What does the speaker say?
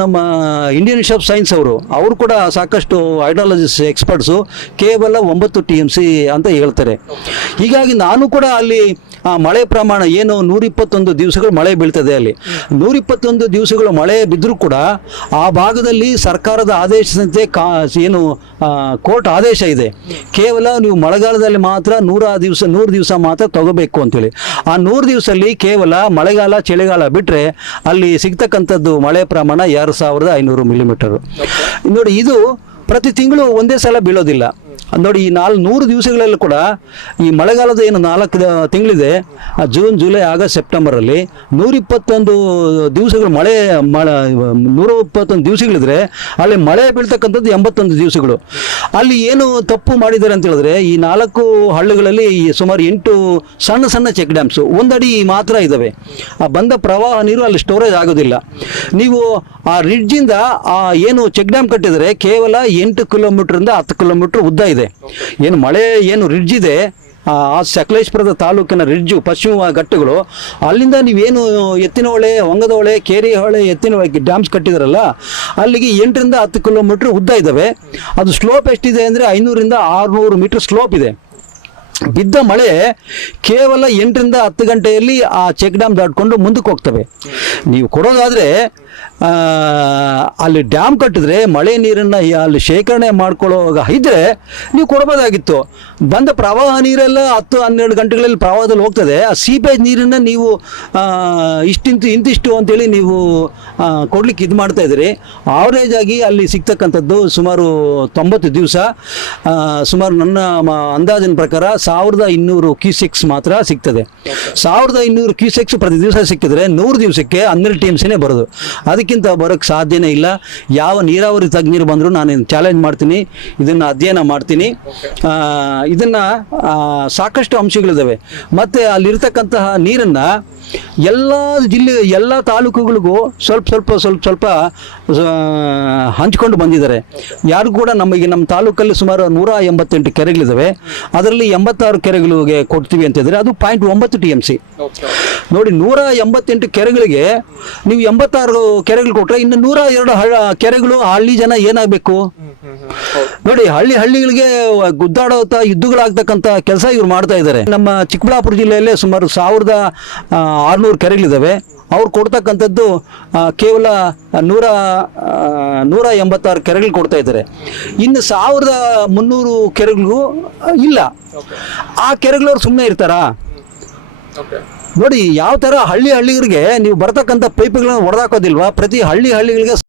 ನಮ್ಮ Indian institute of science ಅವರು ಕೂಡ ಸಾಕಷ್ಟು ಹೈಡ್ರಾಲಜಿಸ್ಟ್ ಎಕ್ಸ್ಪರ್ಟ್ಸು ಕೇವಲ 9 TMC ಅಂತ ಹೇಳ್ತಾರೆ. ಹೀಗಾಗಿ ನಾನು ಕೂಡ ಅಲ್ಲಿ ಮಳೆ ಪ್ರಮಾಣ ಏನು 121 ದಿವಸಗಳು ಮಳೆ ಬೀಳ್ತದೆ. ಅಲ್ಲಿ 121 ದಿವಸಗಳು ಮಳೆ ಬಿದ್ದರೂ ಕೂಡ ಆ ಭಾಗದಲ್ಲಿ ಸರ್ಕಾರದ ಆದೇಶದಂತೆ ಏನು ಕೋರ್ಟ್ ಆದೇಶ ಇದೆ, ಕೇವಲ ನೀವು ಮಳೆಗಾಲದಲ್ಲಿ ಮಾತ್ರ 100 ದಿವಸ ಮಾತ್ರ ತಗೋಬೇಕು ಅಂತೇಳಿ. ಆ 100 ದಿವಸದಲ್ಲಿ ಕೇವಲ ಮಳೆಗಾಲ ಚಳಿಗಾಲ ಬಿಟ್ಟರೆ ಅಲ್ಲಿ ಸಿಗ್ತಕ್ಕಂಥದ್ದು ಮಳೆ ಪ್ರಮಾಣ 2500 ಮಿಲಿಮೀಟರು. ನೋಡಿ, ಇದು ಪ್ರತಿ ತಿಂಗಳು ಒಂದೇ ಸಲ ಬೀಳೋದಿಲ್ಲ. ನೋಡಿ, ಈ 100 ದಿವಸಗಳಲ್ಲಿ ಕೂಡ ಈ ಮಳೆಗಾಲದ ಏನು 4 ತಿಂಗಳಿದೆ, ಜೂನ್, ಜುಲೈ, ಆಗಸ್ಟ್, ಸೆಪ್ಟೆಂಬರಲ್ಲಿ 121 ದಿವಸಗಳು ಮಳೆ 121 ದಿವಸಗಳಿದ್ರೆ ಅಲ್ಲಿ ಮಳೆ ಬೀಳ್ತಕ್ಕಂಥದ್ದು 81 ದಿವಸಗಳು. ಅಲ್ಲಿ ಏನು ತಪ್ಪು ಮಾಡಿದ್ದಾರೆ ಅಂತ ಹೇಳಿದ್ರೆ, ಈ 4 ಹಳ್ಳಿಗಳಲ್ಲಿ ಸುಮಾರು 8 ಸಣ್ಣ ಸಣ್ಣ ಚೆಕ್ ಡ್ಯಾಮ್ಸು 1 ಅಡಿ ಮಾತ್ರ ಇದ್ದಾವೆ. ಆ ಬಂದ ಪ್ರವಾಹ ನೀರು ಅಲ್ಲಿ ಸ್ಟೋರೇಜ್ ಆಗೋದಿಲ್ಲ. ನೀವು ಆ ರಿಡ್ಜಿಂದ ಆ ಏನು ಚೆಕ್ ಡ್ಯಾಮ್ ಕಟ್ಟಿದರೆ ಕೇವಲ 8 ಕಿಲೋಮೀಟ್ರಿಂದ 10 ಕಿಲೋಮೀಟರ್ ಉದ್ದ ಇದೆ. ಏನು ಮಳೆ ಏನು ರಿಡ್ಜ್ ಇದೆ, ಆ ಸಕಲೇಶ್ಪುರದ ತಾಲೂಕಿನ ರಿಡ್ಜು ಪಶ್ಚಿಮ ಘಟ್ಟಗಳು, ಅಲ್ಲಿಂದ ನೀವೇನು ಎತ್ತಿನಹೊಳೆ, ಹೊಂಗದಹೊಳೆ, ಕೇರಿಹೊಳೆ, ಎತ್ತಿನಹೊಳೆ ಡ್ಯಾಮ್ಸ್ ಕಟ್ಟಿದಾರಲ್ಲ, ಅಲ್ಲಿಗೆ 8ರಿಂದ 10 ಕಿಲೋಮೀಟರ್ ಉದ್ದ ಇದ್ದಾವೆ. ಅದು ಸ್ಲೋಪ್ ಎಷ್ಟಿದೆ ಅಂದರೆ 500ರಿಂದ 600 ಮೀಟರ್ ಸ್ಲೋಪ್ ಇದೆ. ಬಿದ್ದ ಮಳೆ ಕೇವಲ 8ರಿಂದ 10 ಗಂಟೆಯಲ್ಲಿ ಆ ಚೆಕ್ ಡ್ಯಾಮ್ ದಾಟ್ಕೊಂಡು ಮುಂದಕ್ಕೆ ಹೋಗ್ತವೆ. ನೀವು ಕೊಡೋದಾದರೆ ಅಲ್ಲಿ ಡ್ಯಾಮ್ ಕಟ್ಟಿದ್ರೆ ಮಳೆ ನೀರನ್ನು ಅಲ್ಲಿ ಶೇಖರಣೆ ಮಾಡ್ಕೊಳ್ಳೋವಾಗ ಇದ್ದರೆ ನೀವು ಕೊಡ್ಬೋದಾಗಿತ್ತು. ಬಂದ ಪ್ರವಾಹ ನೀರೆಲ್ಲ 10-12 ಗಂಟೆಗಳಲ್ಲಿ ಪ್ರವಾಹದಲ್ಲಿ ಹೋಗ್ತದೆ. ಆ ಸೀಪೇಜ್ ನೀರನ್ನು ನೀವು ಇಂತಿಷ್ಟು ಅಂತೇಳಿ ನೀವು ಕೊಡ್ಲಿಕ್ಕೆ ಇದು ಮಾಡ್ತಾ ಇದ್ದೀರಿ. ಆವ್ರೇಜ್ ಆಗಿ ಅಲ್ಲಿ ಸಿಗ್ತಕ್ಕಂಥದ್ದು ಸುಮಾರು 90 ದಿವಸ, ಸುಮಾರು ನನ್ನ ಅಂದಾಜಿನ ಪ್ರಕಾರ 1200 ಕ್ಯೂಸೆಕ್ಸ್ ಮಾತ್ರ ಸಿಗ್ತದೆ. 1200 ಕ್ಯೂಸೆಕ್ಸ್ ಪ್ರತಿ ದಿವಸ ಸಿಕ್ಕಿದ್ರೆ 100 ದಿವಸಕ್ಕೆ 12 TMCನೇ ಬರೋದು. ಅದಕ್ಕಿಂತ ಬರೋಕ್ಕೆ ಸಾಧ್ಯನೇ ಇಲ್ಲ. ಯಾವ ನೀರಾವರಿ ತಜ್ಞರು ಬಂದರೂ ನಾನು ಚಾಲೆಂಜ್ ಮಾಡ್ತೀನಿ, ಇದನ್ನು ಅಧ್ಯಯನ ಮಾಡ್ತೀನಿ. ಇದನ್ನು ಸಾಕಷ್ಟು ಅಂಶಗಳಿದ್ದಾವೆ. ಮತ್ತು ಅಲ್ಲಿರ್ತಕ್ಕಂತಹ ನೀರನ್ನು ಎಲ್ಲ ಜಿಲ್ಲೆ, ಎಲ್ಲ ತಾಲೂಕುಗಳಿಗೂ ಸ್ವಲ್ಪ ಹಂಚ್ಕೊಂಡು ಬಂದಿದ್ದಾರೆ. ಯಾರು ಕೂಡ ನಮ್ಮ ತಾಲೂಕಲ್ಲಿ ಸುಮಾರು 188 ಕೆರೆಗಳಿದ್ದಾವೆ. ಅದರಲ್ಲಿ 86 ಕೆರೆಗಳಿಗೆ ಕೊಡ್ತೀವಿ ಅಂತಿದ್ರೆ ಅದು 0.9 TMC. ನೋಡಿ, 188 ಕೆರೆಗಳಿಗೆ ನೀವು 86 ಕೆರೆಗಳು ಕೊಟ್ಟರೆ ಇನ್ನು 102 ಕೆರೆಗಳು ಹಳ್ಳಿ ಜನ ಏನಾಗಬೇಕು ನೋಡಿ. ಹಳ್ಳಿಗಳಿಗೆ ಗುದ್ದಾಡೋತ ಯುದ್ಧಗಳಾಗ್ತಕ್ಕಂಥ ಕೆಲಸ ಇವ್ರು ಮಾಡ್ತಾ ಇದ್ದಾರೆ. ನಮ್ಮ ಚಿಕ್ಕಬಳ್ಳಾಪುರ ಜಿಲ್ಲೆಯಲ್ಲೇ ಸುಮಾರು 1600 ಕೆರೆಗಳಿದ್ದಾವೆ. ಅವ್ರು ಕೊಡ್ತಕ್ಕಂಥದ್ದು ಕೇವಲ 186 ಕೆರೆಗಳು ಕೊಡ್ತಾ ಇದ್ದಾರೆ. ಇನ್ನು 1300 ಕೆರೆಗಳಿಗೂ ಇಲ್ಲ. ಆ ಕೆರೆಗಳವ್ರು ಸುಮ್ಮನೆ ಇರ್ತಾರಾ? ನೋಡಿ, ಯಾವ ಥರ ಹಳ್ಳಿಗರಿಗೆ ನೀವು ಬರ್ತಕ್ಕಂಥ ಪೈಪ್ಗಳನ್ನು ಹೊಡೆದಾಕೋದಿಲ್ವಾ? ಪ್ರತಿ ಹಳ್ಳಿಗಳಿಗೆ